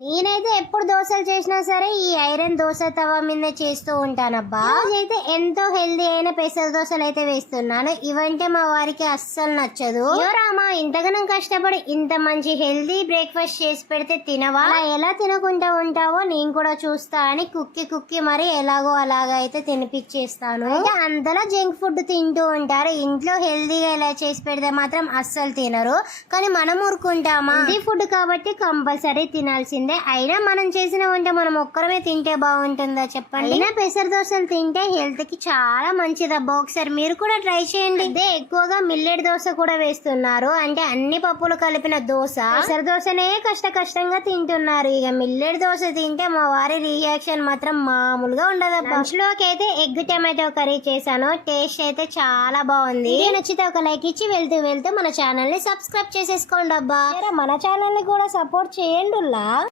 నేనైతే ఎప్పుడు దోశలు చేసినా సరే ఈ ఐరన్ దోశ తవ మీద చేస్తూ ఉంటానబ్బా. అయితే ఎంతో హెల్దీ అయిన పెసర దోశలు అయితే వేస్తున్నాను. ఇవంటే మా వారికి అస్సలు నచ్చదు. రామా ఇంతగానం కష్టపడి ఇంత మంచి హెల్దీ బ్రేక్ఫాస్ట్ చేసి పెడితే తినవా? ఎలా తినకుండా ఉంటావో నేను కూడా చూస్తా అని కుక్కి కుక్కి మరి ఎలాగో అలాగ అయితే తినిపించేస్తాను అంతలా జంక్ ఫుడ్ తింటూ ఉంటారు. ఇంట్లో హెల్దీగా ఇలా చేసి పెడితే మాత్రం అస్సలు తినరు. కానీ మనం ఊరుకుంటామా? హెల్దీ ఫుడ్ కాబట్టి కంపల్సరీ తినాల్సింది. అయినా మనం చేసిన వంట మనం ఒక్కరమే తింటే బాగుంటుందా చెప్పండి? అయినా పెసర దోశలు తింటే హెల్త్కి చాలా మంచిదబ్బా. ఒకసారి మీరు కూడా ట్రై చేయండి. అదే ఎక్కువగా మిల్లెట్ దోశ కూడా వేస్తున్నారు. అంటే అన్ని పప్పులు కలిపిన దోశ. పెసర దోశనే కష్ట కష్టంగా తింటున్నారు. ఇక మిల్లెట్ దోశ తింటే మా వారి రియాక్షన్ మాత్రం మామూలుగా ఉండదబ్బా. లోకి అయితే ఎగ్ టమాటో కర్రీ చేశాను. టేస్ట్ అయితే చాలా బాగుంది. నచ్చితే ఒక లైక్ ఇచ్చి వెళ్తూ వెళ్తూ మన ఛానల్ని సబ్స్క్రైబ్ చేసేసుకోండి అబ్బా మన ఛానల్ని కూడా సపోర్ట్ చేయండి